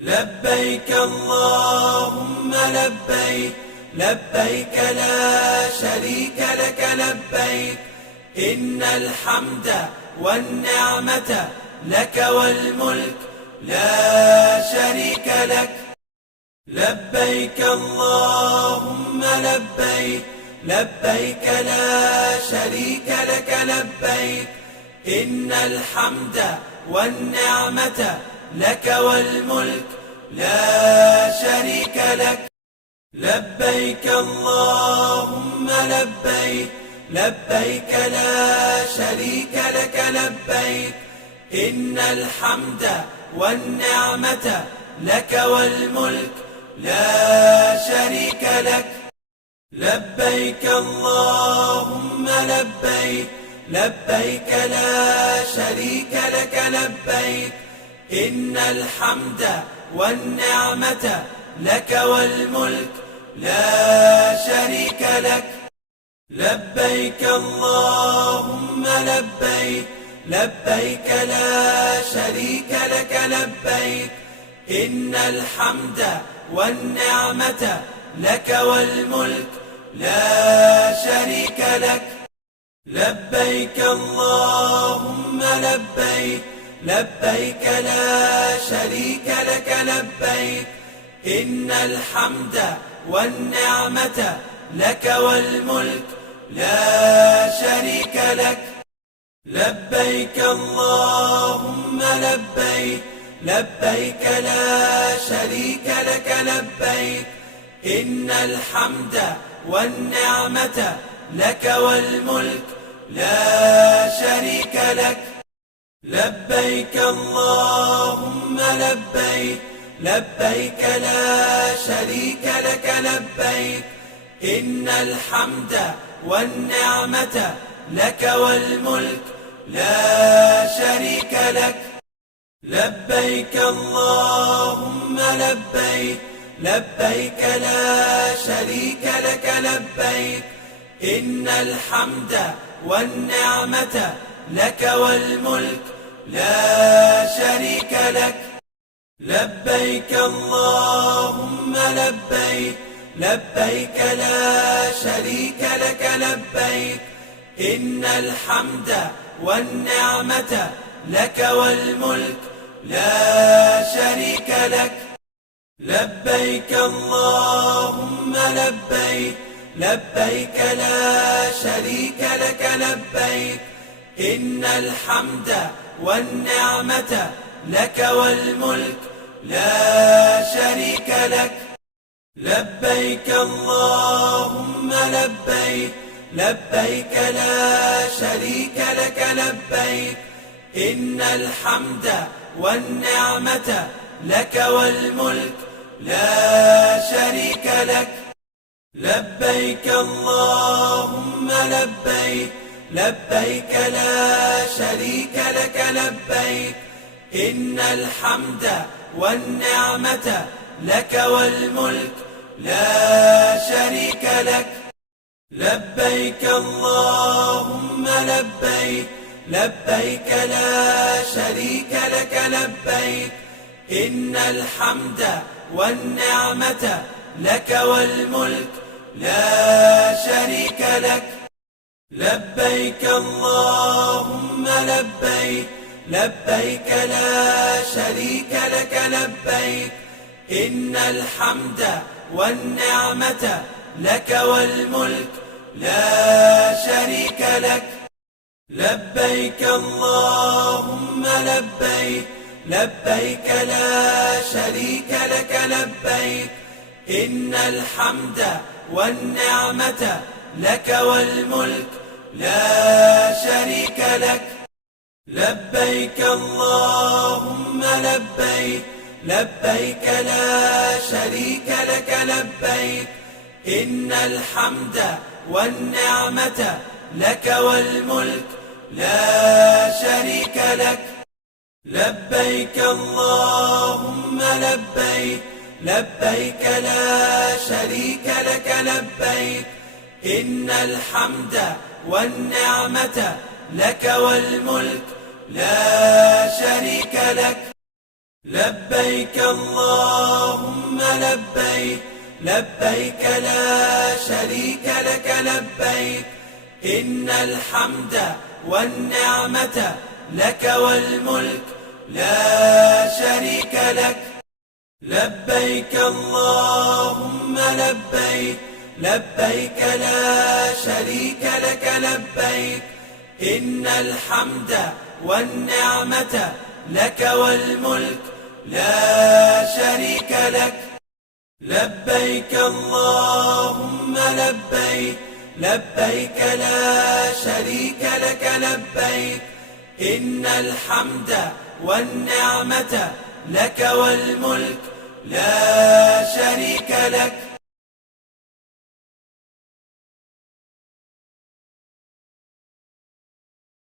لبيك اللهم لبيك، لبيك لا شريك لك لبيك، إن الحمد والنعمة لك والملك لا شريك لك. لبيك اللهم لبيك، لبيك لا شريك لك لبيك، إن الحمد والنعمة لك والملك لا شريك لك. لبيك اللهم لبيك، لبيك لا شريك لك لبيك، إن الحمد والنعمة لك والملك لا شريك لك. لبيك اللهم لبيك، لبيك لا شريك لك لبيك، إن الحمد والنعمة لك والملك لا شريك لك. لبيك اللهم لبيك، لبيك لا شريك لك لبيك، إن الحمد والنعمة لك والملك لا شريك لك. لبيك اللهم لبيك، لبيك لا شريك لك لبيك، إن الحمد والنعمة لك والملك لا شريك لك. لبيك اللهم لبيك، لبيك لا شريك لك لبيك، إن الحمد والنعمة لك والملك لا شريك لك. لبيك اللهم لبيك، لبيك لا شريك لك لبيك، إن الحمد والنعمة لك والملك لا شريك لك. لبيك اللهم لبيك، لبيك لا شريك لك لبيك، إن الحمد والنعمة لك والملك لا شريك لك. لبيك اللهم لبيك، لبيك لا شريك لك لبيك، إن الحمد والنعمة لك والملك لا شريك لك. لبيك اللهم لبيك، لبيك لا شريك لك لبيك، إن الحمد والنعمة لك والملك لا شريك لك. لبيك اللهم لبيك، لبيك لا شريك لك لبيك، إن الحمد والنعمة لك والملك لا شريك لك. لبيك اللهم لبيك، لبيك لا شريك لك لبيك، إن الحمد والنعمة لك والملك لا شريك لك. لبيك اللهم لبيك، لبيك لا شريك لك لبيك، إن الحمد والنعمة لك والملك لا شريك لك. لبيك اللهم لبيك، لبيك لا شريك لك لبيك، إن الحمد والنعمة لك والملك لا شريك لك. لبيك اللهم لبيك، لبيك لا شريك لك لبيك، إن الحمد والنعمة لك والملك لا شريك لك. لبيك اللهم لبيك، لبيك لا شريك لك لبيك، إن الحمد والنعمة لك والملك لا شريك لك. لبيك اللهم لبيك، لبيك لا شريك لك لبيك، إن الحمد والنعمة لك والملك لا شريك لك. لبيك اللهم لبيك لبيك لا شريك لك لبيك إن الحمد والنعمة لك والملك لا شريك لك لبيك اللهم لبيك لبيك لا شريك لك لبيك إن الحمد والنعمة لك والملك لا شريك لك لبيك اللهم لبيك لبيك لا شريك لك لبيك إن الحمد والنعمة لك والملك لا شريك لك